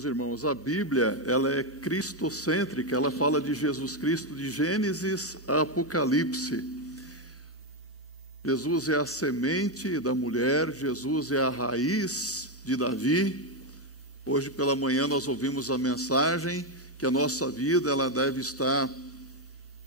Meus irmãos, a Bíblia, ela é cristocêntrica, ela fala de Jesus Cristo de Gênesis a Apocalipse. Jesus é a semente da mulher, Jesus é a raiz de Davi. Hoje pela manhã nós ouvimos a mensagem que a nossa vida ela deve estar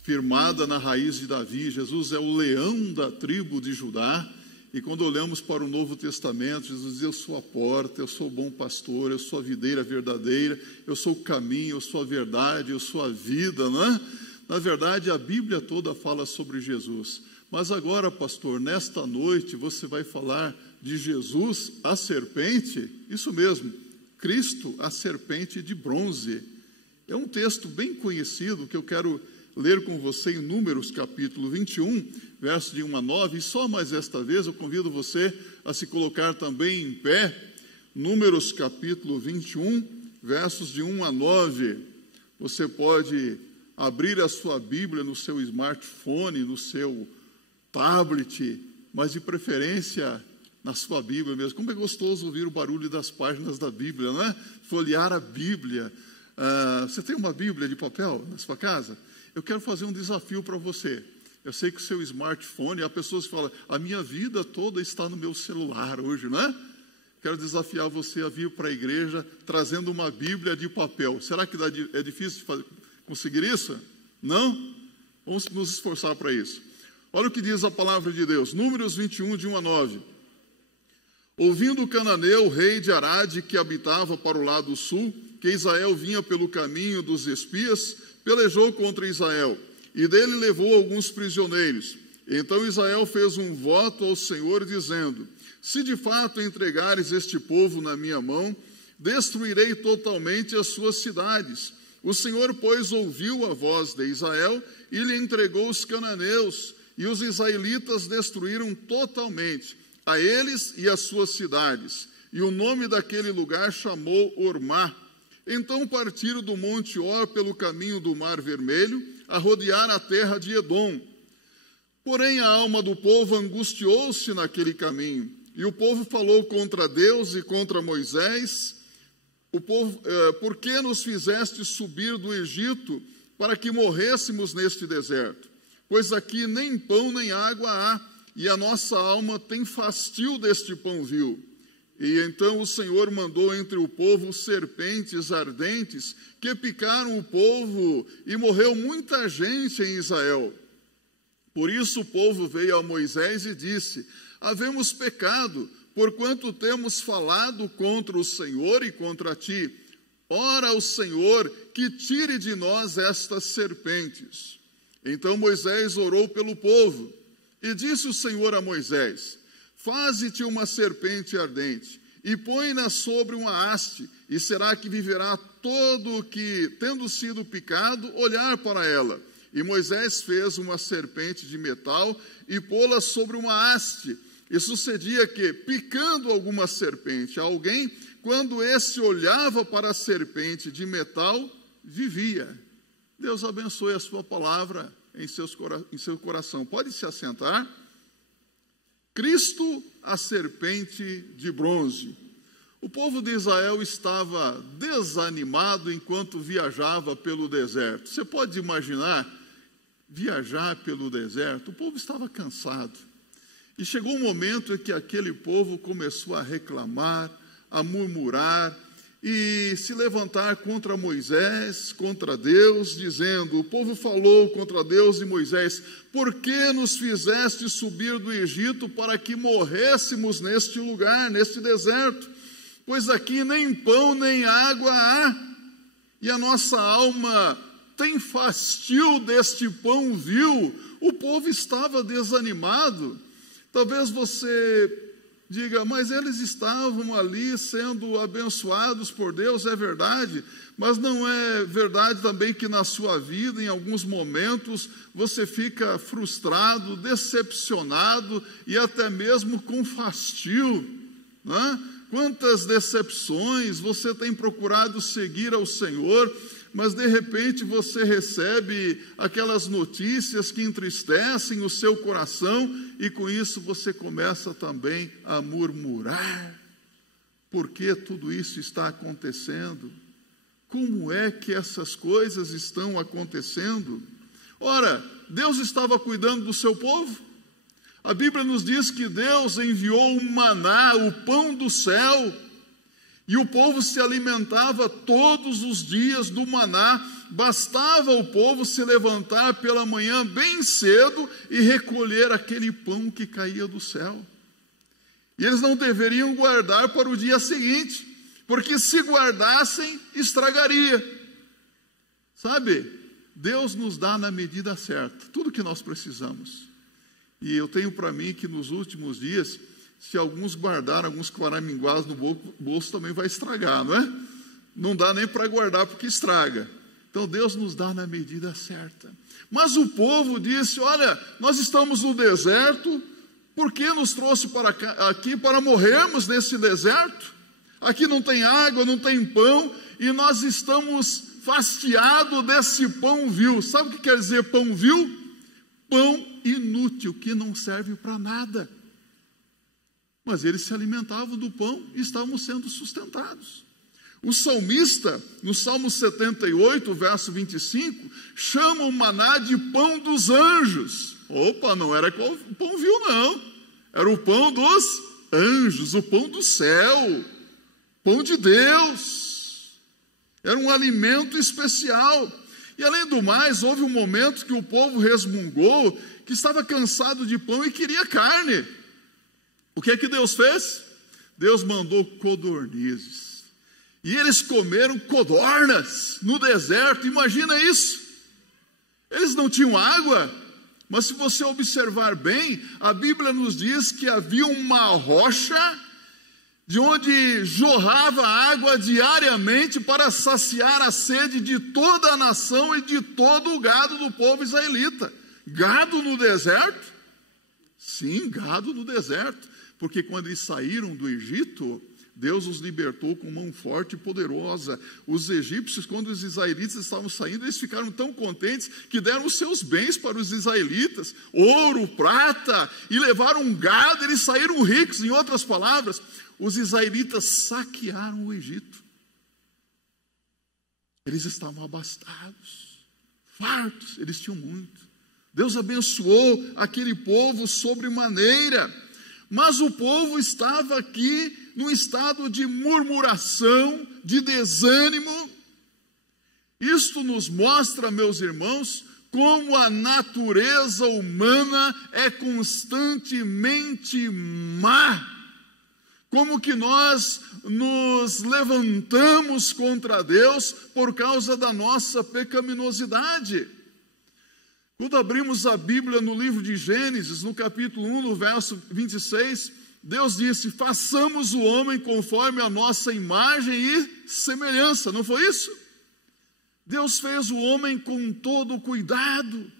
firmada na raiz de Davi. Jesus é o leão da tribo de Judá. E quando olhamos para o Novo Testamento, Jesus diz: eu sou a porta, eu sou o bom pastor, eu sou a videira verdadeira, eu sou o caminho, eu sou a verdade, eu sou a vida, não é? Na verdade, a Bíblia toda fala sobre Jesus. Mas agora, pastor, nesta noite você vai falar de Jesus, a serpente? Isso mesmo, Cristo, a serpente de bronze. É um texto bem conhecido que eu quero ler com você em Números capítulo 21, versos de 1 a 9, e só mais esta vez eu convido você a se colocar também em pé. Números capítulo 21, versos de 1 a 9. Você pode abrir a sua Bíblia no seu smartphone, no seu tablet, mas de preferência na sua Bíblia mesmo. Como é gostoso ouvir o barulho das páginas da Bíblia, não é? Folhear a Bíblia. Você tem uma Bíblia de papel na sua casa? Eu quero fazer um desafio para você. Eu sei que o seu smartphone, há pessoas que falam: a minha vida toda está no meu celular hoje, não é? Quero desafiar você a vir para a igreja trazendo uma Bíblia de papel. Será que é difícil conseguir isso? Não? Vamos nos esforçar para isso. Olha o que diz a palavra de Deus. Números 21, de 1 a 9. Ouvindo o cananeu, rei de Arade, que habitava para o lado sul, que Israel vinha pelo caminho dos espias, pelejou contra Israel, e dele levou alguns prisioneiros. Então Israel fez um voto ao Senhor, dizendo: se de fato entregares este povo na minha mão, destruirei totalmente as suas cidades. O Senhor, pois, ouviu a voz de Israel e lhe entregou os cananeus, e os israelitas destruíram totalmente a eles e as suas cidades. E o nome daquele lugar chamou Ormá. Então partiram do monte Or pelo caminho do Mar Vermelho, a rodear a terra de Edom. Porém a alma do povo angustiou-se naquele caminho, e o povo falou contra Deus e contra Moisés: por que nos fizeste subir do Egito para que morrêssemos neste deserto? Pois aqui nem pão nem água há, e a nossa alma tem fastio deste pão vil. E então o Senhor mandou entre o povo serpentes ardentes que picaram o povo, e morreu muita gente em Israel. Por isso o povo veio a Moisés e disse: havemos pecado, porquanto temos falado contra o Senhor e contra ti. Ora ao Senhor que tire de nós estas serpentes. Então Moisés orou pelo povo, e disse o Senhor a Moisés: faze-te uma serpente ardente, e põe-na sobre uma haste, e será que viverá todo o que, tendo sido picado, olhar para ela. E Moisés fez uma serpente de metal, e pô-la sobre uma haste. E sucedia que, picando alguma serpente a alguém, quando esse olhava para a serpente de metal, vivia. Deus abençoe a sua palavra em seu coração. Pode se assentar. Cristo, a serpente de bronze. O povo de Israel estava desanimado enquanto viajava pelo deserto. Você pode imaginar viajar pelo deserto? O povo estava cansado. E chegou um momento em que aquele povo começou a reclamar, a murmurar e se levantar contra Moisés, contra Deus, dizendo: o povo falou contra Deus e Moisés: por que nos fizeste subir do Egito para que morrêssemos neste lugar, neste deserto? Pois aqui nem pão nem água há, e a nossa alma tem fastio deste pão vil. O povo estava desanimado. Talvez você diga: mas eles estavam ali sendo abençoados por Deus. É verdade, mas não é verdade também que na sua vida, em alguns momentos, você fica frustrado, decepcionado e até mesmo com fastio, não é? Quantas decepções você tem procurado seguir ao Senhor, mas de repente você recebe aquelas notícias que entristecem o seu coração, e com isso você começa também a murmurar. Por que tudo isso está acontecendo? como é que essas coisas estão acontecendo? Ora, Deus estava cuidando do seu povo. A Bíblia nos diz que Deus enviou o maná, o pão do céu, e o povo se alimentava todos os dias do maná. Bastava o povo se levantar pela manhã bem cedo e recolher aquele pão que caía do céu. E eles não deveriam guardar para o dia seguinte, porque se guardassem, estragaria. Sabe, Deus nos dá na medida certa tudo que nós precisamos. E eu tenho para mim que nos últimos dias, se alguns guardaram alguns quaraminguás no bolso, também vai estragar, não é? Não dá nem para guardar porque estraga. Então Deus nos dá na medida certa. Mas o povo disse: olha, nós estamos no deserto, por que nos trouxe para cá, aqui para morrermos nesse deserto? Aqui não tem água, não tem pão, e nós estamos fastiados desse pão vil. Sabe o que quer dizer pão vil? Pão inútil, que não serve para nada. Mas eles se alimentavam do pão e estavam sendo sustentados. O salmista, no Salmo 78, verso 25, chama o maná de pão dos anjos. Opa, não era qual pão vil, não. Era o pão dos anjos, o pão do céu, pão de Deus. Era um alimento especial. E além do mais, houve um momento que o povo resmungou, que estava cansado de pão e queria carne. O que é que Deus fez? Deus mandou codornizes. E eles comeram codornas no deserto, imagina isso. Eles não tinham água, mas se você observar bem, a Bíblia nos diz que havia uma rocha de onde jorrava água diariamente para saciar a sede de toda a nação e de todo o gado do povo israelita. Gado no deserto? Sim, gado no deserto, porque quando eles saíram do Egito, Deus os libertou com mão forte e poderosa. Os egípcios, quando os israelitas estavam saindo, eles ficaram tão contentes que deram os seus bens para os israelitas, ouro, prata, e levaram um gado, eles saíram ricos. Em outras palavras, os israelitas saquearam o Egito. Eles estavam abastados, fartos, eles tinham muito. Deus abençoou aquele povo sobremaneira, mas o povo estava aqui num estado de murmuração, de desânimo. Isto nos mostra, meus irmãos, como a natureza humana é constantemente má. Como que nós nos levantamos contra Deus por causa da nossa pecaminosidade. Quando abrimos a Bíblia no livro de Gênesis, no capítulo 1, no verso 26, Deus disse: façamos o homem conforme a nossa imagem e semelhança. Não foi isso? Deus fez o homem com todo cuidado.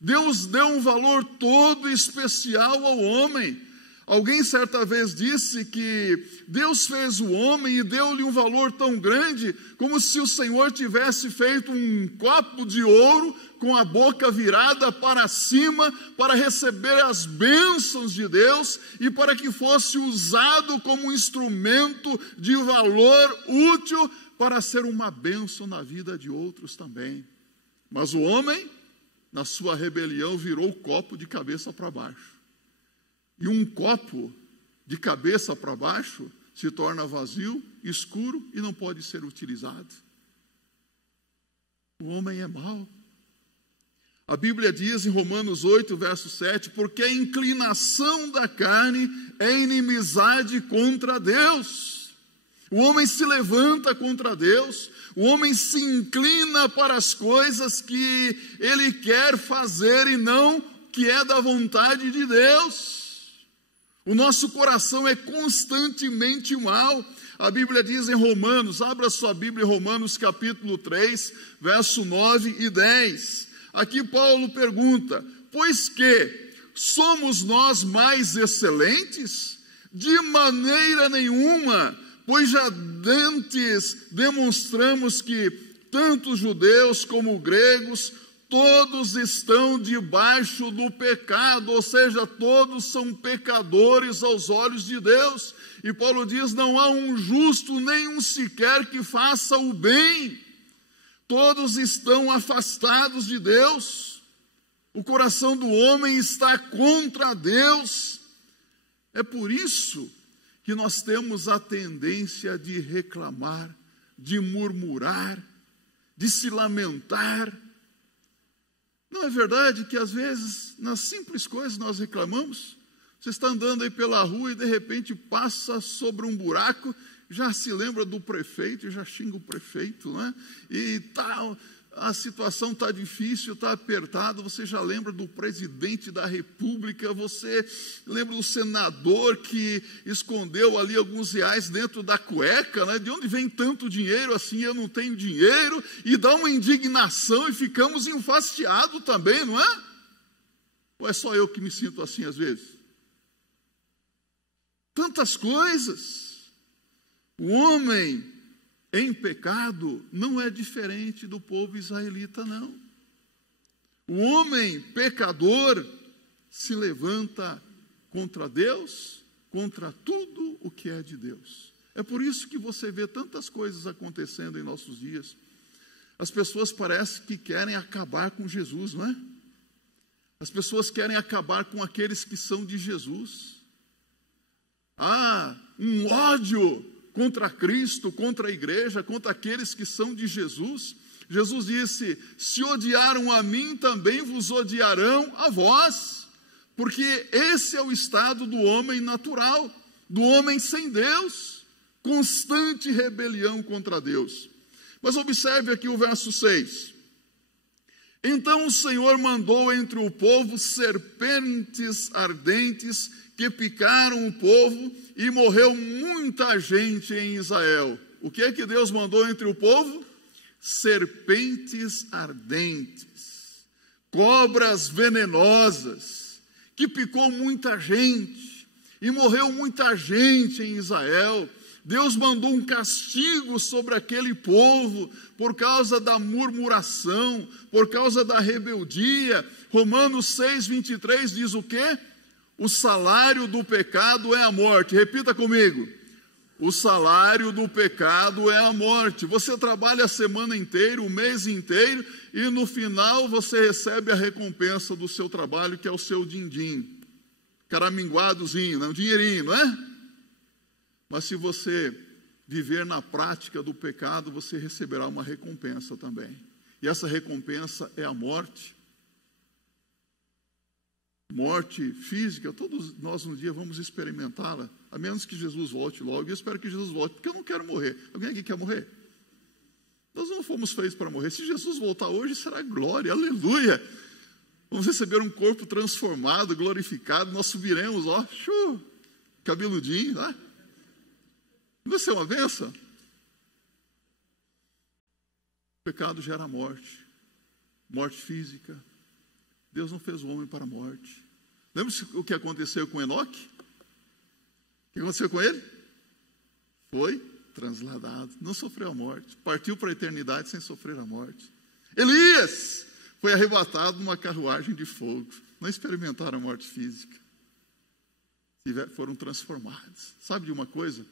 Deus deu um valor todo especial ao homem. Alguém certa vez disse que Deus fez o homem e deu-lhe um valor tão grande, como se o Senhor tivesse feito um copo de ouro com a boca virada para cima, para receber as bênçãos de Deus e para que fosse usado como um instrumento de valor útil para ser uma bênção na vida de outros também. Mas o homem, na sua rebelião, virou o copo de cabeça para baixo. E um copo de cabeça para baixo se torna vazio, escuro e não pode ser utilizado. O homem é mau. A Bíblia diz em Romanos 8, verso 7, porque a inclinação da carne é inimizade contra Deus. O homem se levanta contra Deus, o homem se inclina para as coisas que ele quer fazer e não que é da vontade de Deus. O nosso coração é constantemente mau. A Bíblia diz em Romanos, abra sua Bíblia em Romanos capítulo 3, verso 9 e 10. Aqui Paulo pergunta: pois que somos nós mais excelentes? De maneira nenhuma, pois já dantes demonstramos que tanto judeus como gregos, todos estão debaixo do pecado, ou seja, todos são pecadores aos olhos de Deus. E Paulo diz: não há um justo, nem um sequer que faça o bem. Todos estão afastados de Deus. O coração do homem está contra Deus. É por isso que nós temos a tendência de reclamar, de murmurar, de se lamentar. Não é verdade que às vezes nas simples coisas nós reclamamos? Você está andando aí pela rua e de repente passa sobre um buraco, já se lembra do prefeito e já xinga o prefeito, né? E tal, a situação está difícil, está apertada, você já lembra do presidente da república, você lembra do senador que escondeu ali alguns reais dentro da cueca, né? De onde vem tanto dinheiro assim, eu não tenho dinheiro, e dá uma indignação e ficamos enfastiados também, não é? Ou é só eu que me sinto assim às vezes? Tantas coisas. O homem em pecado não é diferente do povo israelita, não. O homem pecador se levanta contra Deus, contra tudo o que é de Deus. É por isso que você vê tantas coisas acontecendo em nossos dias. As pessoas parecem que querem acabar com Jesus, não é? As pessoas querem acabar com aqueles que são de Jesus. Há um ódio contra Cristo, contra a igreja, contra aqueles que são de Jesus. Jesus disse: se odiaram a mim, também vos odiarão a vós, porque esse é o estado do homem natural, do homem sem Deus, constante rebelião contra Deus. Mas observe aqui o verso 6. Então o Senhor mandou entre o povo serpentes ardentes que picaram o povo, e morreu muita gente em Israel. O que é que Deus mandou entre o povo? Serpentes ardentes, cobras venenosas, que picou muita gente, e morreu muita gente em Israel. Deus mandou um castigo sobre aquele povo, por causa da murmuração, por causa da rebeldia. Romanos 6:23 diz o quê? O salário do pecado é a morte. Repita comigo. O salário do pecado é a morte. Você trabalha a semana inteira, o mês inteiro, e no final você recebe a recompensa do seu trabalho, que é o seu din-din. Caraminguadozinho, um dinheirinho, não é? Mas se você viver na prática do pecado, você receberá uma recompensa também. E essa recompensa é a morte. Morte física, todos nós um dia vamos experimentá-la, a menos que Jesus volte logo. Eu espero que Jesus volte, porque eu não quero morrer. Alguém aqui quer morrer? Nós não fomos feitos para morrer. Se Jesus voltar hoje, será glória, aleluia. Vamos receber um corpo transformado, glorificado. Nós subiremos, ó, cabeludinho, né? Vai ser uma bênção. O pecado gera morte, morte física. Deus não fez o homem para a morte. Lembra o que aconteceu com Enoque? O que aconteceu com ele? Foi transladado, não sofreu a morte, partiu para a eternidade sem sofrer a morte. Elias foi arrebatado numa carruagem de fogo, não experimentaram a morte física, foram transformados. Sabe de uma coisa?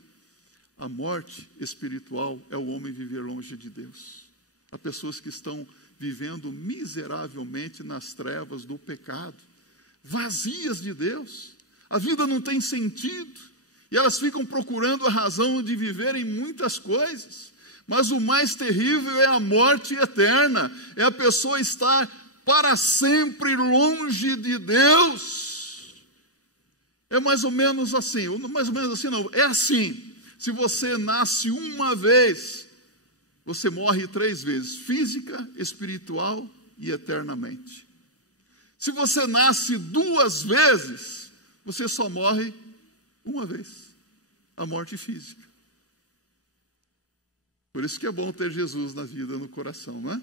A morte espiritual é o homem viver longe de Deus. Há pessoas que estão vivendo miseravelmente nas trevas do pecado, vazias de Deus. A vida não tem sentido, e elas ficam procurando a razão de viver em muitas coisas. Mas o mais terrível é a morte eterna, é a pessoa estar para sempre longe de Deus. É mais ou menos assim, não, é assim. Se você nasce uma vez, você morre 3 vezes, física, espiritual e eternamente. Se você nasce 2 vezes, você só morre uma vez, a morte física. Por isso que é bom ter Jesus na vida, no coração, não é?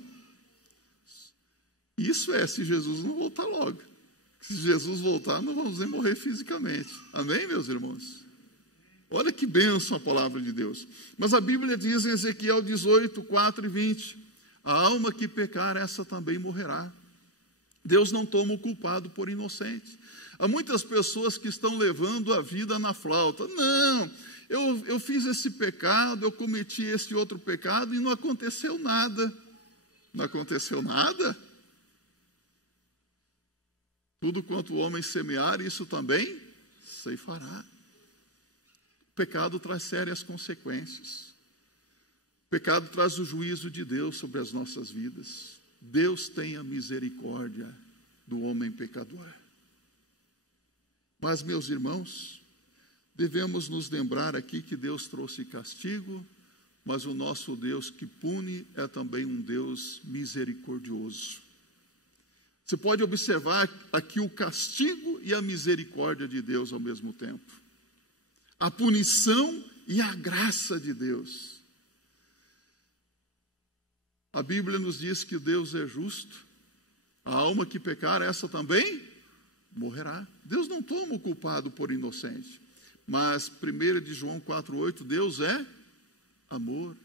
Isso é, se Jesus não voltar logo. Se Jesus voltar, não vamos nem morrer fisicamente. Amém, meus irmãos? Olha que bênção a palavra de Deus. Mas a Bíblia diz em Ezequiel 18, 4 e 20, a alma que pecar, essa também morrerá. Deus não toma o culpado por inocente. Há muitas pessoas que estão levando a vida na flauta. Não, eu fiz esse pecado, eu cometi esse outro pecado e não aconteceu nada. Não aconteceu nada. Tudo quanto o homem semear, isso também ceifará. O pecado traz sérias consequências. O pecado traz o juízo de Deus sobre as nossas vidas. Deus tenha misericórdia do homem pecador. Mas, meus irmãos, devemos nos lembrar aqui que Deus trouxe castigo, mas o nosso Deus que pune é também um Deus misericordioso. Você pode observar aqui o castigo e a misericórdia de Deus ao mesmo tempo. A punição e a graça de Deus. A Bíblia nos diz que Deus é justo. A alma que pecar, essa também morrerá. Deus não toma o culpado por inocente. Mas 1 de João 4,8, Deus é amor.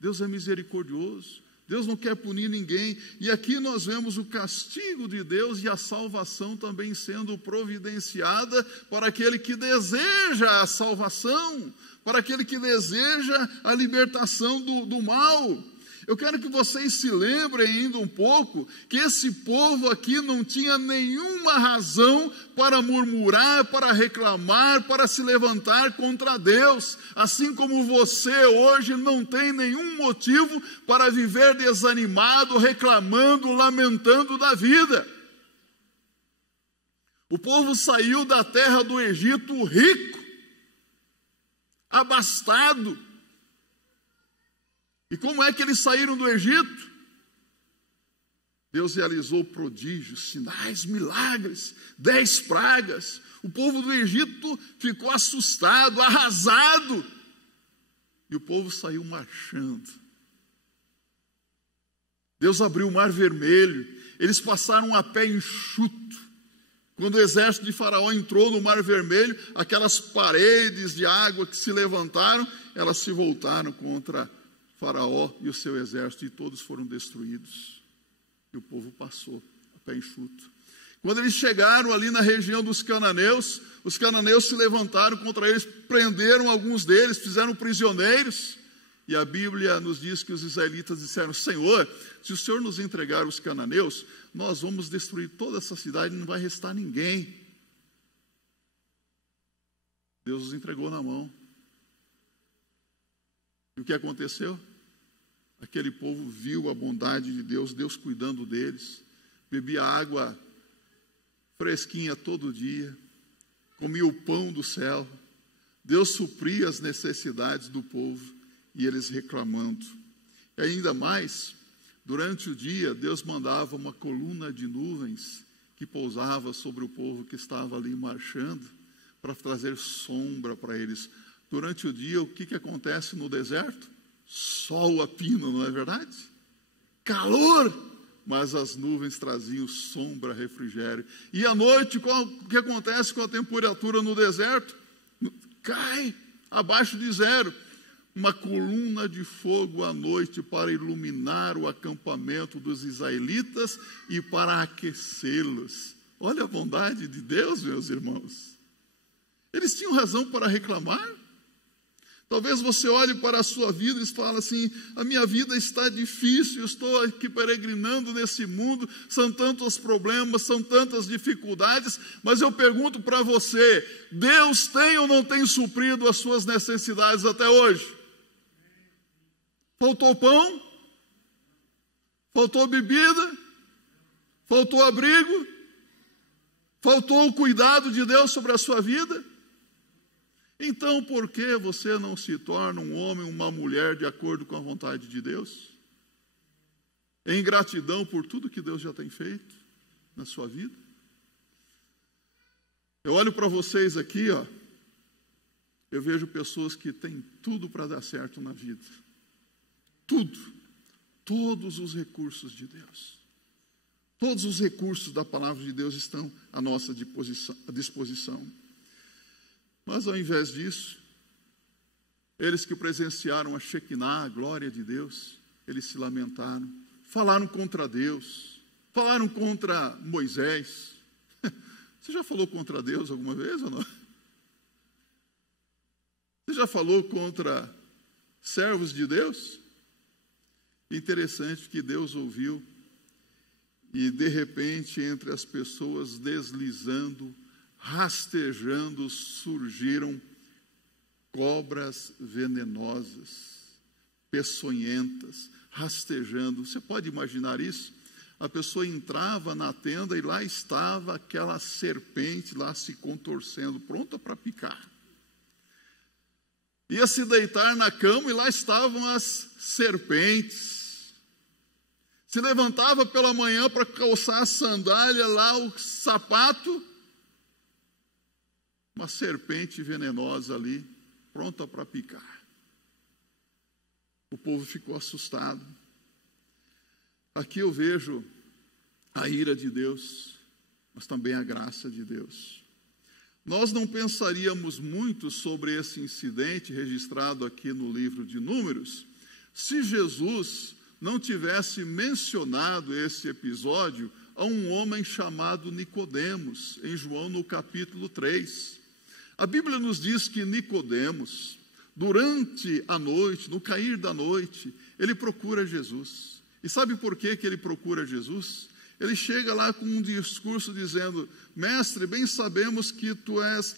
Deus é misericordioso. Deus não quer punir ninguém. E aqui nós vemos o castigo de Deus e a salvação também sendo providenciada para aquele que deseja a salvação, para aquele que deseja a libertação do mal. Eu quero que vocês se lembrem ainda um pouco que esse povo aqui não tinha nenhuma razão para murmurar, para reclamar, para se levantar contra Deus. Assim como você hoje não tem nenhum motivo para viver desanimado, reclamando, lamentando da vida. O povo saiu da terra do Egito rico, abastado. E como é que eles saíram do Egito? Deus realizou prodígios, sinais, milagres, 10 pragas. O povo do Egito ficou assustado, arrasado. E o povo saiu marchando. Deus abriu o mar vermelho. Eles passaram a pé enxuto. Quando o exército de Faraó entrou no mar vermelho, aquelas paredes de água que se levantaram, elas se voltaram contra Faraó e o seu exército, e todos foram destruídos. E o povo passou a pé enxuto. Quando eles chegaram ali na região dos cananeus, os cananeus se levantaram contra eles, prenderam alguns deles, fizeram prisioneiros. E a Bíblia nos diz que os israelitas disseram: Senhor, se o Senhor nos entregar os cananeus, nós vamos destruir toda essa cidade e não vai restar ninguém. Deus os entregou na mão. E o que aconteceu? Aquele povo viu a bondade de Deus, Deus cuidando deles, bebia água fresquinha todo dia, comia o pão do céu, Deus supria as necessidades do povo e eles reclamando. E ainda mais, durante o dia, Deus mandava uma coluna de nuvens que pousava sobre o povo que estava ali marchando, para trazer sombra para eles. Durante o dia, o que acontece no deserto? Sol a pino, não é verdade? Calor, mas as nuvens traziam sombra, refrigério. E à noite, o que acontece com a temperatura no deserto? Cai abaixo de zero. Uma coluna de fogo à noite para iluminar o acampamento dos israelitas e para aquecê-los. Olha a bondade de Deus, meus irmãos. Eles tinham razão para reclamar. Talvez você olhe para a sua vida e fale assim: a minha vida está difícil, eu estou aqui peregrinando nesse mundo, são tantos problemas, são tantas dificuldades, mas eu pergunto para você, Deus tem ou não tem suprido as suas necessidades até hoje? Faltou pão? Faltou bebida? Faltou abrigo? Faltou o cuidado de Deus sobre a sua vida? Então, por que você não se torna um homem, uma mulher de acordo com a vontade de Deus? Em gratidão por tudo que Deus já tem feito na sua vida? Eu olho para vocês aqui, ó, eu vejo pessoas que têm tudo para dar certo na vida. Tudo. Todos os recursos de Deus. Todos os recursos da palavra de Deus estão à nossa disposição. Mas ao invés disso, eles que presenciaram a Shekinah, a glória de Deus, eles se lamentaram, falaram contra Deus, falaram contra Moisés. Você já falou contra Deus alguma vez ou não? Você já falou contra servos de Deus? Interessante que Deus ouviu e, de repente, entre as pessoas deslizando, rastejando, surgiram cobras venenosas, peçonhentas, rastejando. Você pode imaginar isso? A pessoa entrava na tenda e lá estava aquela serpente lá se contorcendo, pronta para picar. Ia se deitar na cama e lá estavam as serpentes. Se levantava pela manhã para calçar a sandália, lá o sapato, uma serpente venenosa ali, pronta para picar. O povo ficou assustado. Aqui eu vejo a ira de Deus, mas também a graça de Deus. Nós não pensaríamos muito sobre esse incidente registrado aqui no livro de Números, se Jesus não tivesse mencionado esse episódio a um homem chamado Nicodemos, em João no capítulo 3. A Bíblia nos diz que Nicodemos, durante a noite, no cair da noite, ele procura Jesus. E sabe por que ele procura Jesus? Ele chega lá com um discurso dizendo: mestre, bem sabemos que tu és...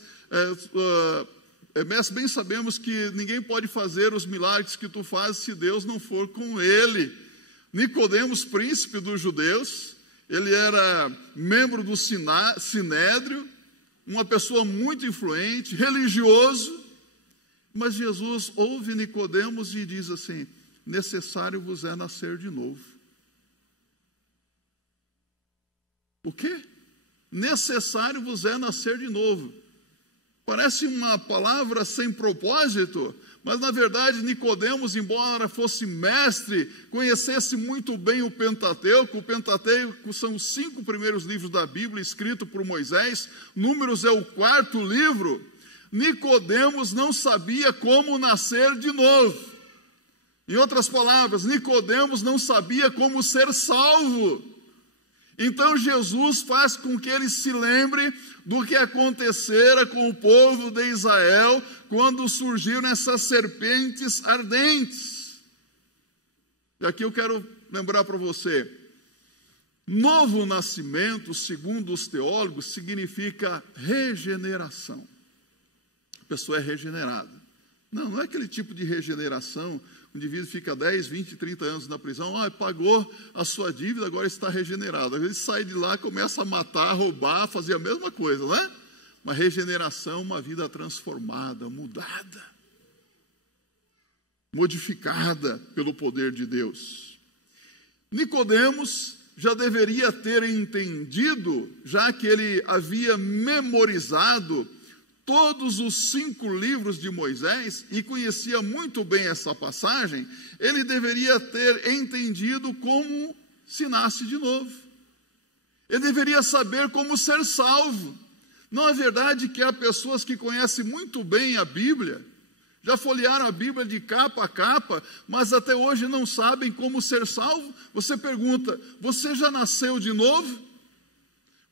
mestre, bem sabemos que ninguém pode fazer os milagres que tu fazes se Deus não for com ele. Nicodemos, príncipe dos judeus, ele era membro do Sinédrio, uma pessoa muito influente, religioso, mas Jesus ouve Nicodemos e diz assim: necessário vos é nascer de novo. O quê? Necessário vos é nascer de novo. Parece uma palavra sem propósito, mas na verdade Nicodemos, embora fosse mestre, conhecesse muito bem o Pentateuco. O Pentateuco são os 5 primeiros livros da Bíblia, escrito por Moisés. Números é o 4º livro. Nicodemos não sabia como nascer de novo. Em outras palavras, Nicodemos não sabia como ser salvo. Então Jesus faz com que ele se lembre do que acontecera com o povo de Israel quando surgiram essas serpentes ardentes. E aqui eu quero lembrar para você: novo nascimento, segundo os teólogos, significa regeneração. A pessoa é regenerada. Não é aquele tipo de regeneração. O indivíduo fica 10, 20, 30 anos na prisão, pagou a sua dívida, agora está regenerado. Às vezes sai de lá, começa a matar, roubar, fazer a mesma coisa, não é? Uma regeneração, uma vida transformada, mudada, modificada pelo poder de Deus. Nicodemos já deveria ter entendido, já que ele havia memorizado todos os 5 livros de Moisés e conhecia muito bem essa passagem, ele deveria ter entendido como se nasce de novo. Ele deveria saber como ser salvo. Não é verdade que há pessoas que conhecem muito bem a Bíblia, já folhearam a Bíblia de capa a capa, mas até hoje não sabem como ser salvo? Você pergunta: você já nasceu de novo?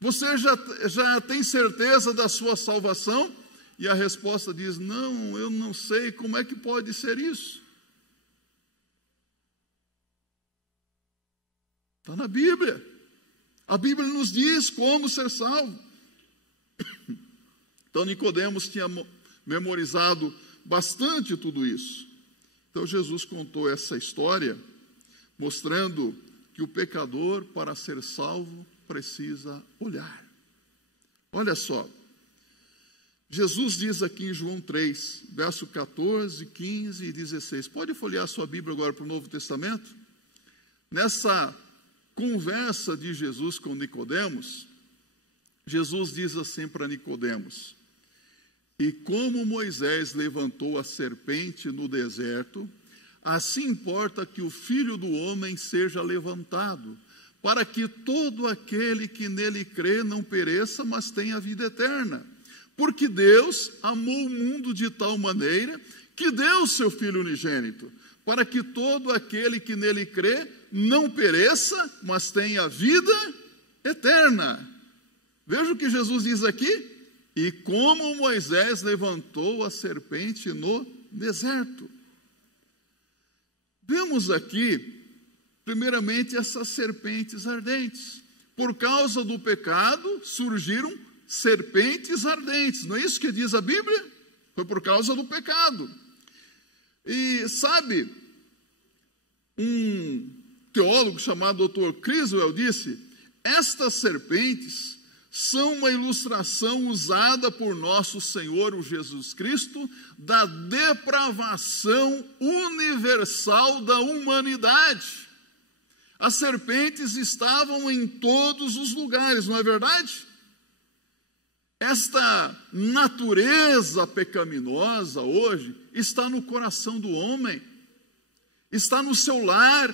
Você já tem certeza da sua salvação? E a resposta diz: não, eu não sei, como é que pode ser isso? Está na Bíblia. A Bíblia nos diz como ser salvo. Então Nicodemos tinha memorizado bastante tudo isso. Então Jesus contou essa história, mostrando que o pecador, para ser salvo, precisa olhar. Olha só. Jesus diz aqui em João 3, verso 14, 15 e 16. Pode folhear sua Bíblia agora para o Novo Testamento? Nessa conversa de Jesus com Nicodemos, Jesus diz assim para Nicodemos: e como Moisés levantou a serpente no deserto, assim importa que o Filho do Homem seja levantado, para que todo aquele que nele crê não pereça, mas tenha vida eterna. Porque Deus amou o mundo de tal maneira que deu o seu Filho unigênito, para que todo aquele que nele crê não pereça, mas tenha vida eterna. Veja o que Jesus diz aqui: e como Moisés levantou a serpente no deserto. Vemos aqui primeiramente essas serpentes ardentes. Por causa do pecado surgiram serpentes ardentes. Não é isso que diz a Bíblia? Foi por causa do pecado. E sabe, um teólogo chamado Dr. Criswell disse: estas serpentes são uma ilustração usada por nosso Senhor, o Jesus Cristo, da depravação universal da humanidade. As serpentes estavam em todos os lugares, não é verdade? Esta natureza pecaminosa hoje está no coração do homem, está no seu lar,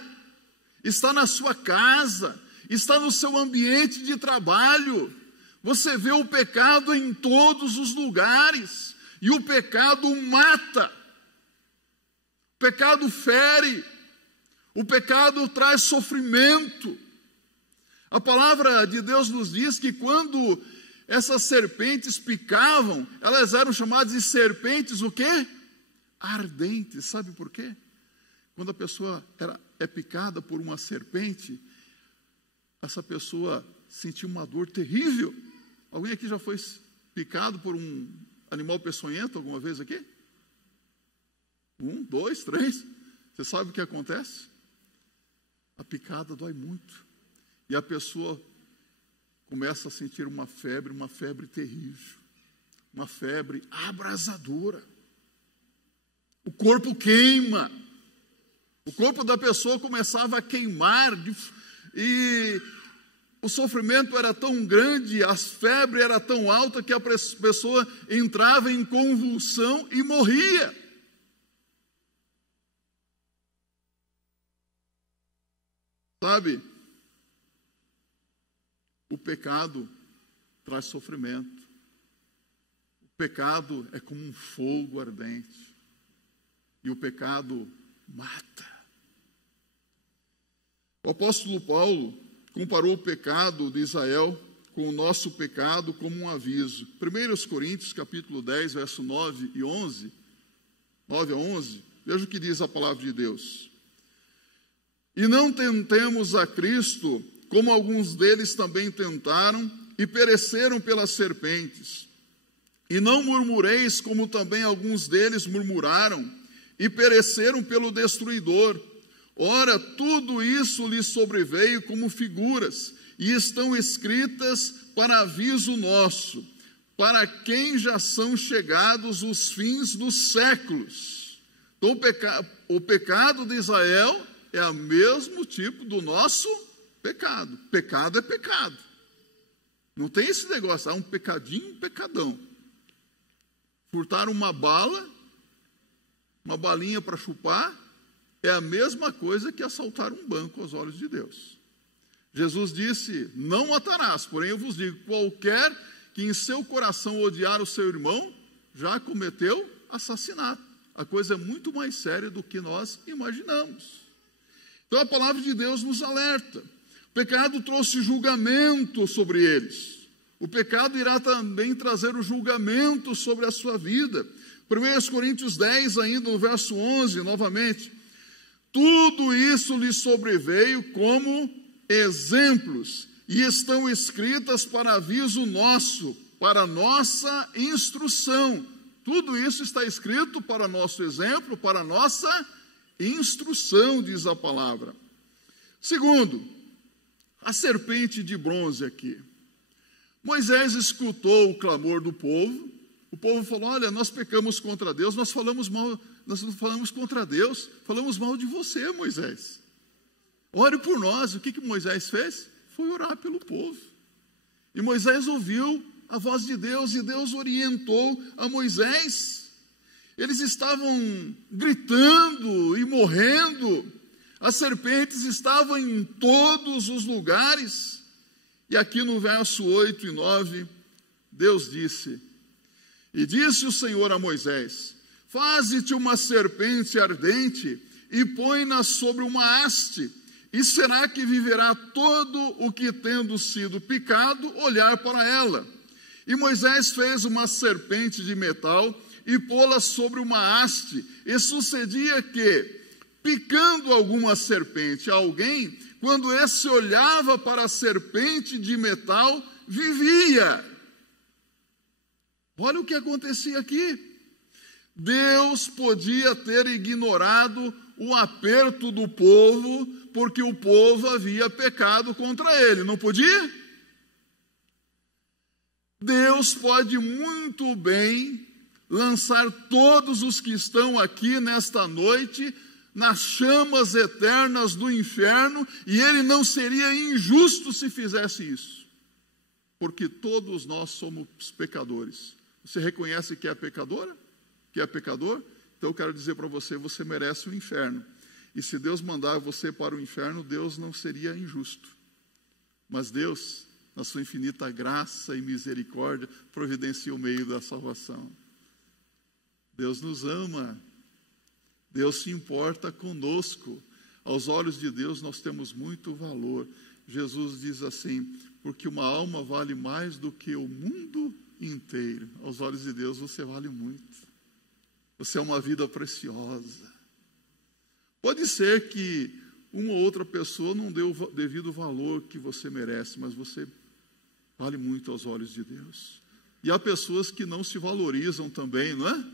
está na sua casa, está no seu ambiente de trabalho. Você vê o pecado em todos os lugares, e o pecado mata, o pecado fere, o pecado traz sofrimento. A palavra de Deus nos diz que quando essas serpentes picavam, elas eram chamadas de serpentes o quê? Ardentes. Sabe por quê? Quando a pessoa é picada por uma serpente, essa pessoa sentiu uma dor terrível. Alguém aqui já foi picado por um animal peçonhento alguma vez aqui? 1, 2, 3. Você sabe o que acontece? A picada dói muito. E a pessoa começa a sentir uma febre terrível. Uma febre abrasadora. O corpo queima. O corpo da pessoa começava a queimar. E o sofrimento era tão grande, a febre era tão alta que a pessoa entrava em convulsão e morria. Sabe, o pecado traz sofrimento. O pecado é como um fogo ardente. E o pecado mata. O apóstolo Paulo comparou o pecado de Israel com o nosso pecado como um aviso. 1 Coríntios, capítulo 10, verso 9 e 11. 9 a 11. Veja o que diz a palavra de Deus. E não tentemos a Cristo, como alguns deles também tentaram e pereceram pelas serpentes. E não murmureis, como também alguns deles murmuraram e pereceram pelo destruidor. Ora, tudo isso lhes sobreveio como figuras, e estão escritas para aviso nosso, para quem já são chegados os fins dos séculos. Então, o pecado de Israel é o mesmo tipo do nosso pecado. Pecado é pecado. Não tem esse negócio, um pecadinho, um pecadão. Furtar uma bala, uma balinha para chupar, é a mesma coisa que assaltar um banco aos olhos de Deus. Jesus disse: não matarás, porém eu vos digo, qualquer que em seu coração odiar o seu irmão, já cometeu assassinato. A coisa é muito mais séria do que nós imaginamos. Então a palavra de Deus nos alerta. O pecado trouxe julgamento sobre eles. O pecado irá também trazer o julgamento sobre a sua vida. 1 Coríntios 10, ainda no verso 11, novamente. Tudo isso lhe sobreveio como exemplos, e estão escritas para aviso nosso, para nossa instrução. Tudo isso está escrito para nosso exemplo, para nossa instrução, diz a palavra. Segundo, a serpente de bronze aqui. Moisés escutou o clamor do povo. O povo falou: olha, nós pecamos contra Deus, nós falamos contra Deus, falamos mal de você, Moisés. Ore por nós. O que Moisés fez? Foi orar pelo povo. E Moisés ouviu a voz de Deus, e Deus orientou a Moisés. Eles estavam gritando e morrendo. As serpentes estavam em todos os lugares. E aqui no verso 8 e 9, Deus disse: e disse o Senhor a Moisés: faze-te uma serpente ardente e põe-na sobre uma haste, e será que viverá todo o que, tendo sido picado, olhar para ela. E Moisés fez uma serpente de metal e pô-la sobre uma haste, e sucedia que, picando alguma serpente. Alguém, quando esse olhava para a serpente de metal, vivia. Olha o que acontecia aqui. Deus podia ter ignorado o aperto do povo, porque o povo havia pecado contra ele, não podia? Deus pode muito bem lançar todos os que estão aqui nesta noite nas chamas eternas do inferno, e ele não seria injusto se fizesse isso, porque todos nós somos pecadores. Você reconhece que é pecadora? Que é pecador? Então eu quero dizer para você, você merece o inferno. E se Deus mandar você para o inferno, Deus não seria injusto. Mas Deus, na sua infinita graça e misericórdia, providencia o meio da salvação. Deus nos ama. Deus se importa conosco. Aos olhos de Deus nós temos muito valor. Jesus diz assim, porque uma alma vale mais do que o mundo inteiro. Aos olhos de Deus você vale muito. Você é uma vida preciosa. Pode ser que uma ou outra pessoa não dê o devido valor que você merece, mas você vale muito aos olhos de Deus. E há pessoas que não se valorizam também, não é?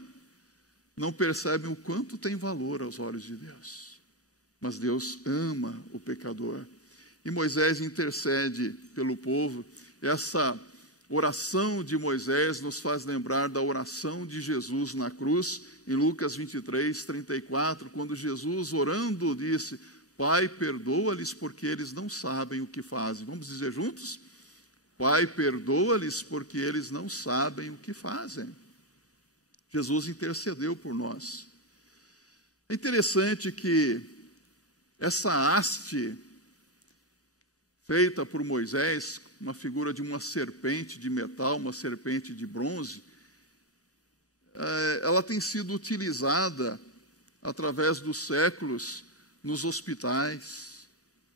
Não percebem o quanto tem valor aos olhos de Deus. Mas Deus ama o pecador. E Moisés intercede pelo povo. Essa oração de Moisés nos faz lembrar da oração de Jesus na cruz, em Lucas 23, 34, quando Jesus, orando, disse, Pai, perdoa-lhes porque eles não sabem o que fazem. Vamos dizer juntos? Pai, perdoa-lhes porque eles não sabem o que fazem. Jesus intercedeu por nós. É interessante que essa haste feita por Moisés, uma figura de uma serpente de metal, uma serpente de bronze, ela tem sido utilizada através dos séculos nos hospitais,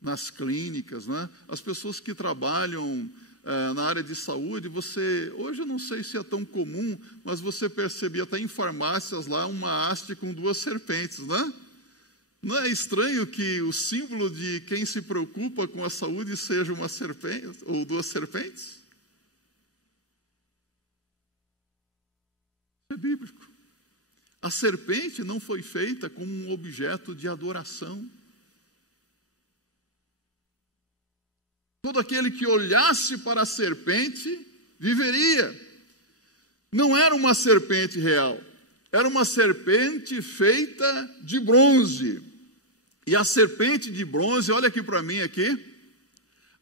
nas clínicas, né? As pessoas que trabalham na área de saúde, hoje eu não sei se é tão comum, mas você percebia até em farmácias lá uma haste com duas serpentes, né? Não é estranho que o símbolo de quem se preocupa com a saúde seja uma serpente ou duas serpentes? É bíblico. A serpente não foi feita como um objeto de adoração. Todo aquele que olhasse para a serpente viveria. Não era uma serpente real, era uma serpente feita de bronze. E a serpente de bronze, olha aqui para mim aqui,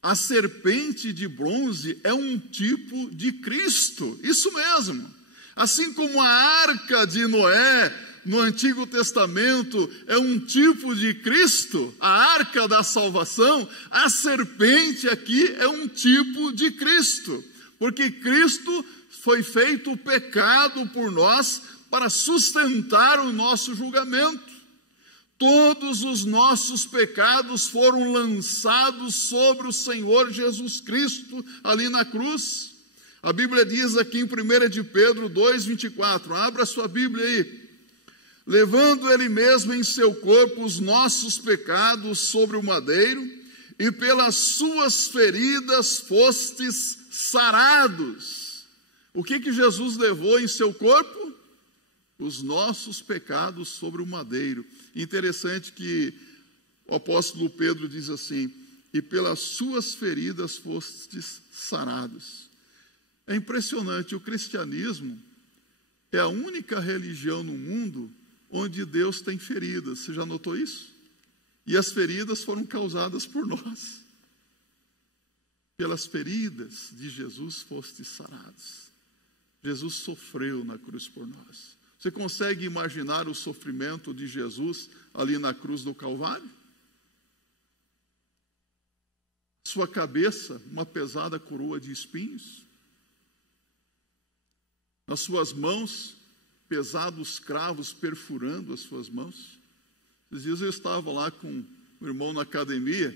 a serpente de bronze é um tipo de Cristo, isso mesmo. Assim como a arca de Noé, no Antigo Testamento, é um tipo de Cristo, a arca da salvação, a serpente aqui é um tipo de Cristo, porque Cristo foi feito pecado por nós para sustentar o nosso julgamento. Todos os nossos pecados foram lançados sobre o Senhor Jesus Cristo ali na cruz. A Bíblia diz aqui em 1 de Pedro 2,24, abra sua Bíblia aí. Levando ele mesmo em seu corpo os nossos pecados sobre o madeiro, e pelas suas feridas fostes sarados. O que Jesus levou em seu corpo? Os nossos pecados sobre o madeiro. Interessante que o apóstolo Pedro diz assim, e pelas suas feridas fostes sarados. É impressionante, o cristianismo é a única religião no mundo onde Deus tem feridas. Você já notou isso? E as feridas foram causadas por nós. Pelas feridas de Jesus fostes sarados. Jesus sofreu na cruz por nós. Você consegue imaginar o sofrimento de Jesus ali na cruz do Calvário? Sua cabeça, uma pesada coroa de espinhos. Nas suas mãos, pesados cravos perfurando as suas mãos. Esses dias eu estava lá com um irmão na academia,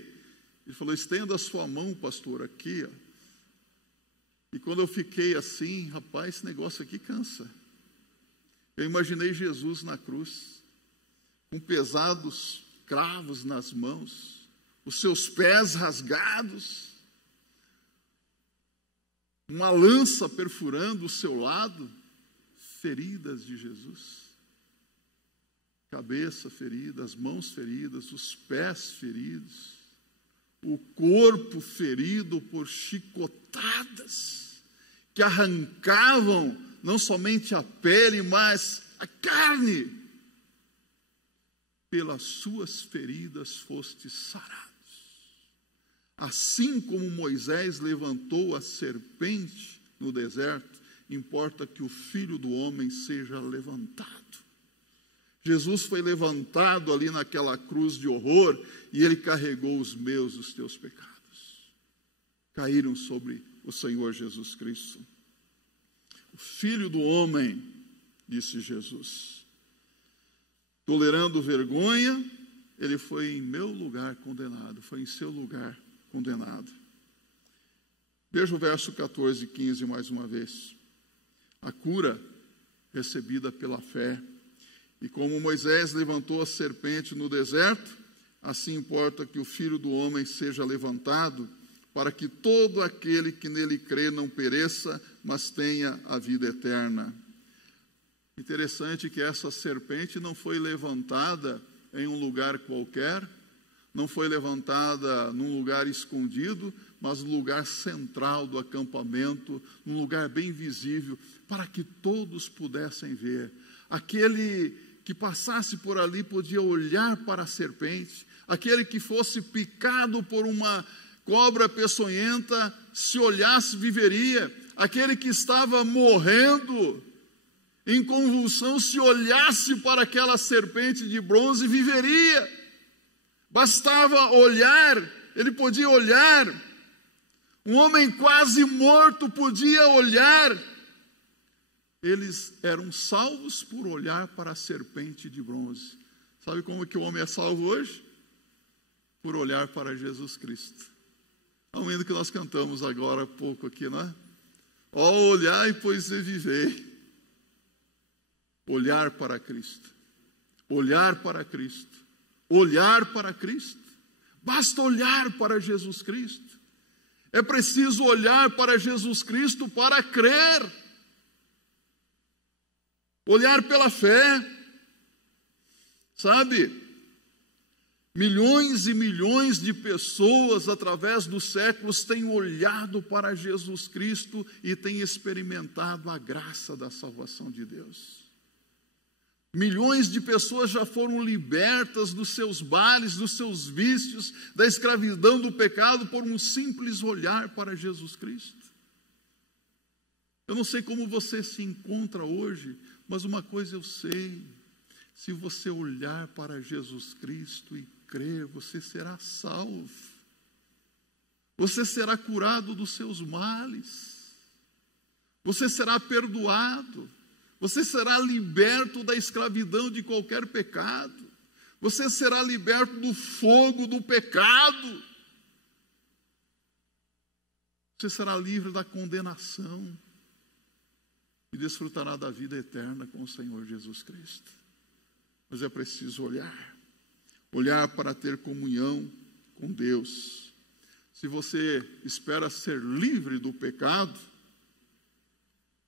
ele falou, estenda a sua mão, pastor, aqui. Ó. E quando eu fiquei assim, rapaz, esse negócio aqui cansa. Eu imaginei Jesus na cruz, com pesados cravos nas mãos, os seus pés rasgados, uma lança perfurando o seu lado, feridas de Jesus. Cabeça ferida, as mãos feridas, os pés feridos, o corpo ferido por chicotadas que arrancavam não somente a pele, mas a carne. Pelas suas feridas fostes sarados. Assim como Moisés levantou a serpente no deserto, importa que o Filho do Homem seja levantado. Jesus foi levantado ali naquela cruz de horror e ele carregou os meus, os teus pecados. Caíram sobre o Senhor Jesus Cristo. O Filho do Homem, disse Jesus, tolerando vergonha, ele foi em meu lugar condenado, foi em seu lugar condenado. Veja o verso 14 e 15 mais uma vez. A cura recebida pela fé. E como Moisés levantou a serpente no deserto, assim importa que o Filho do Homem seja levantado, para que todo aquele que nele crê não pereça, mas tenha a vida eterna. Interessante que essa serpente não foi levantada em um lugar qualquer, não foi levantada num lugar escondido, mas no lugar central do acampamento, num lugar bem visível, para que todos pudessem ver. Aquele que passasse por ali podia olhar para a serpente, aquele que fosse picado por uma cobra peçonhenta, se olhasse, viveria. Aquele que estava morrendo em convulsão, se olhasse para aquela serpente de bronze, viveria. Bastava olhar, ele podia olhar. Um homem quase morto podia olhar. Eles eram salvos por olhar para a serpente de bronze. Sabe como que o homem é salvo hoje? Por olhar para Jesus Cristo. Ao menos que nós cantamos agora há pouco aqui, não é? Ó, olhai, pois e vivei. Olhar para Cristo. Olhar para Cristo. Olhar para Cristo. Basta olhar para Jesus Cristo. É preciso olhar para Jesus Cristo para crer. Olhar pela fé. Sabe? Milhões e milhões de pessoas, através dos séculos, têm olhado para Jesus Cristo e têm experimentado a graça da salvação de Deus. Milhões de pessoas já foram libertas dos seus males, dos seus vícios, da escravidão do pecado, por um simples olhar para Jesus Cristo. Eu não sei como você se encontra hoje, mas uma coisa eu sei: se você olhar para Jesus Cristo e crer, você será salvo. Você será curado dos seus males. Você será perdoado. Você será liberto da escravidão de qualquer pecado. Você será liberto do fogo do pecado. Você será livre da condenação e desfrutará da vida eterna com o Senhor Jesus Cristo. Mas é preciso olhar. Olhar para ter comunhão com Deus. Se você espera ser livre do pecado,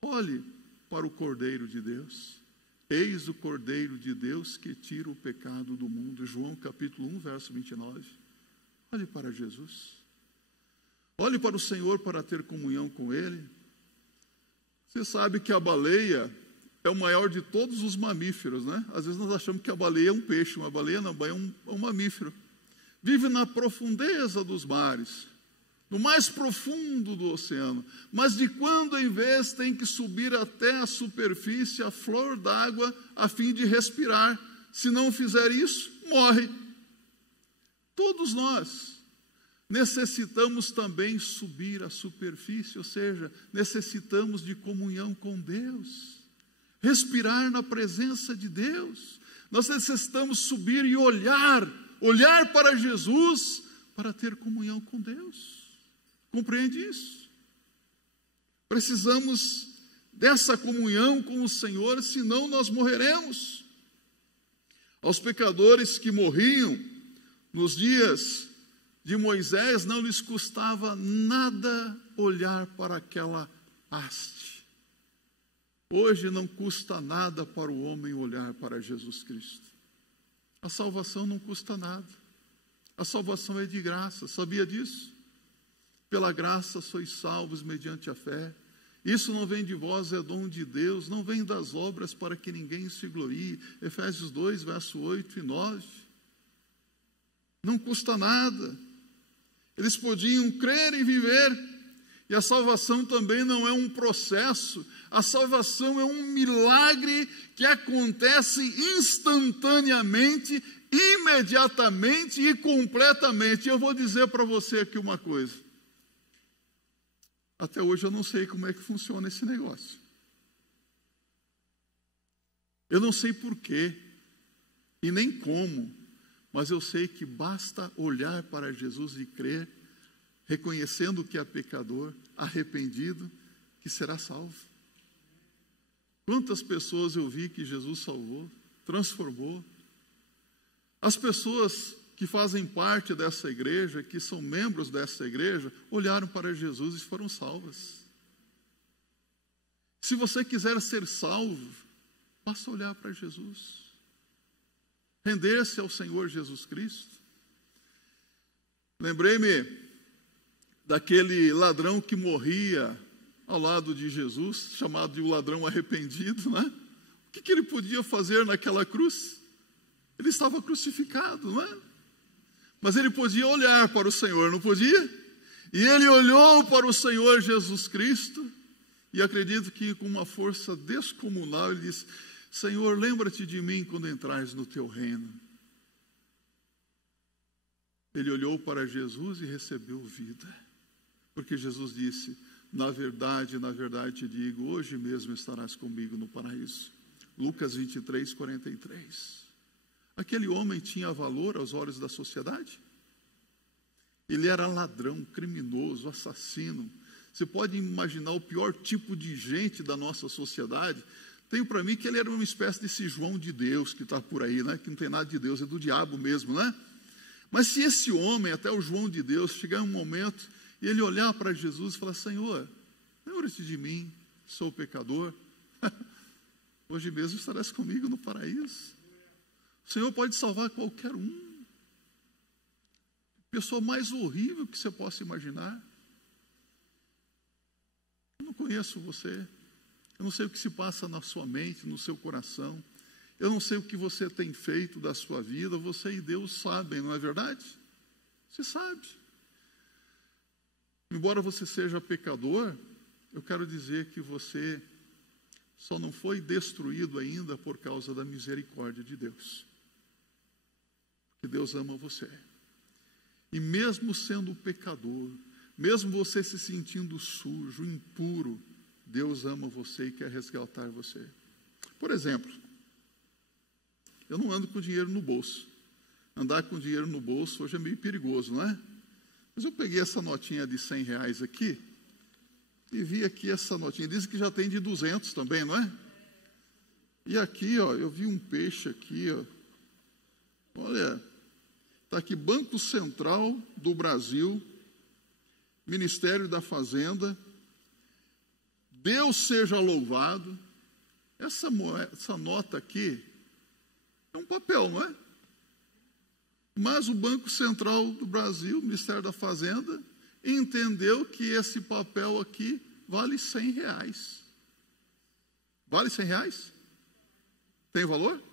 olhe para o Cordeiro de Deus. Eis o Cordeiro de Deus que tira o pecado do mundo. João capítulo 1, verso 29. Olhe para Jesus. Olhe para o Senhor para ter comunhão com Ele. Você sabe que a baleia é o maior de todos os mamíferos, né? Às vezes nós achamos que a baleia é um peixe. Uma baleia não, é um mamífero. Vive na profundeza dos mares, no mais profundo do oceano. Mas de quando em vez tem que subir até a superfície, a flor d'água, a fim de respirar. Se não fizer isso, morre. Todos nós necessitamos também subir à superfície, ou seja, necessitamos de comunhão com Deus. Respirar na presença de Deus. Nós necessitamos subir e olhar para Jesus para ter comunhão com Deus. Compreende isso? Precisamos dessa comunhão com o Senhor, senão nós morreremos. Aos pecadores que morriam nos dias de Moisés, não lhes custava nada olhar para aquela haste. Hoje não custa nada para o homem olhar para Jesus Cristo. A salvação não custa nada. A salvação é de graça. Sabia disso? Pela graça sois salvos mediante a fé. Isso não vem de vós, é dom de Deus. Não vem das obras para que ninguém se glorie. Efésios 2, verso 8 e 9. Não custa nada. Eles podiam crer e viver. E a salvação também não é um processo. A salvação é um milagre que acontece instantaneamente, imediatamente e completamente. E eu vou dizer para você aqui uma coisa. Até hoje eu não sei como é que funciona esse negócio. Eu não sei porquê e nem como, mas eu sei que basta olhar para Jesus e crer, reconhecendo que é pecador, arrependido, que será salvo. Quantas pessoas eu vi que Jesus salvou, transformou. As pessoas que fazem parte dessa igreja, que são membros dessa igreja, olharam para Jesus e foram salvas. Se você quiser ser salvo, basta olhar para Jesus. Render-se ao Senhor Jesus Cristo. Lembrei-me daquele ladrão que morria ao lado de Jesus, chamado de o ladrão arrependido, né? O que ele podia fazer naquela cruz? Ele estava crucificado, não é? Mas ele podia olhar para o Senhor, não podia? E ele olhou para o Senhor Jesus Cristo, e acredito que com uma força descomunal, ele disse: Senhor, lembra-te de mim quando entrares no teu reino. Ele olhou para Jesus e recebeu vida. Porque Jesus disse: na verdade te digo, hoje mesmo estarás comigo no paraíso. Lucas 23, 43. Aquele homem tinha valor aos olhos da sociedade? Ele era ladrão, criminoso, assassino. Você pode imaginar o pior tipo de gente da nossa sociedade. Tenho para mim que ele era uma espécie desse João de Deus que está por aí, né? Que não tem nada de Deus, é do diabo mesmo, né? Mas se esse homem, até o João de Deus, chegar um momento e ele olhar para Jesus e falar: Senhor, lembra-te de mim, sou pecador. Hoje mesmo estarás comigo no paraíso. O Senhor pode salvar qualquer um. Pessoa mais horrível que você possa imaginar. Eu não conheço você. Eu não sei o que se passa na sua mente, no seu coração. Eu não sei o que você tem feito da sua vida. Você e Deus sabem, não é verdade? Você sabe. Embora você seja pecador, eu quero dizer que você só não foi destruído ainda por causa da misericórdia de Deus. Porque Deus ama você. E mesmo sendo pecador, mesmo você se sentindo sujo, impuro, Deus ama você e quer resgatar você. Por exemplo, eu não ando com dinheiro no bolso. Andar com dinheiro no bolso hoje é meio perigoso, não é? Mas eu peguei essa notinha de R$100 aqui e vi aqui essa notinha. Dizem que já tem de 200 também, não é? E aqui, ó, eu vi um peixe aqui, ó. Olha, está aqui: Banco Central do Brasil, Ministério da Fazenda, Deus seja louvado. Essa nota aqui é um papel, não é? Mas o Banco Central do Brasil, Ministério da Fazenda, entendeu que esse papel aqui vale R$100. Vale R$100? Tem valor?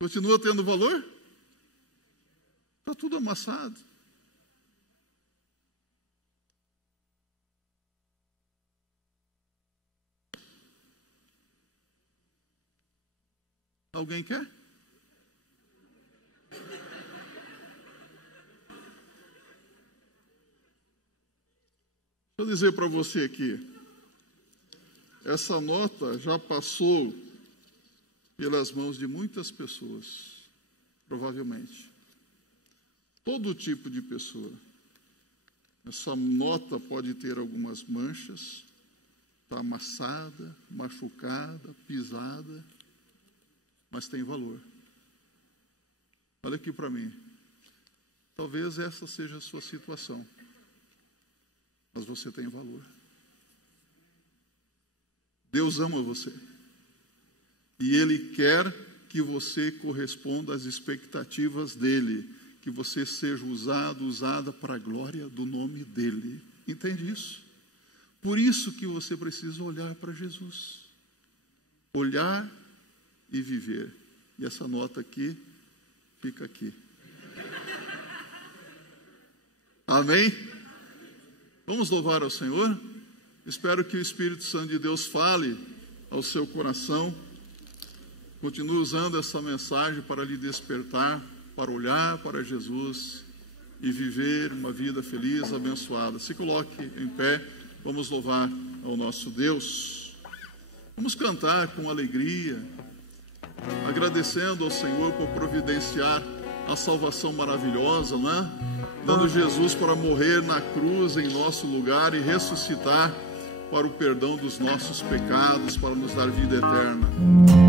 Continua tendo valor? Está tudo amassado. Alguém quer? Deixa eu dizer para você aqui. Essa nota já passou pelas mãos de muitas pessoas, provavelmente. Todo tipo de pessoa. Essa nota pode ter algumas manchas, está amassada, machucada, pisada, mas tem valor. Olha aqui para mim. Talvez essa seja a sua situação, mas você tem valor. Deus ama você. E Ele quer que você corresponda às expectativas dEle, que você seja usada para a glória do nome dEle. Entende isso? Por isso que você precisa olhar para Jesus. Olhar e viver. E essa nota aqui, fica aqui. Amém? Vamos louvar ao Senhor? Espero que o Espírito Santo de Deus fale ao seu coração. Continue usando essa mensagem para lhe despertar, para olhar para Jesus e viver uma vida feliz, abençoada. Se coloque em pé, vamos louvar ao nosso Deus. Vamos cantar com alegria, agradecendo ao Senhor por providenciar a salvação maravilhosa, não é? Dando Jesus para morrer na cruz em nosso lugar e ressuscitar para o perdão dos nossos pecados, para nos dar vida eterna.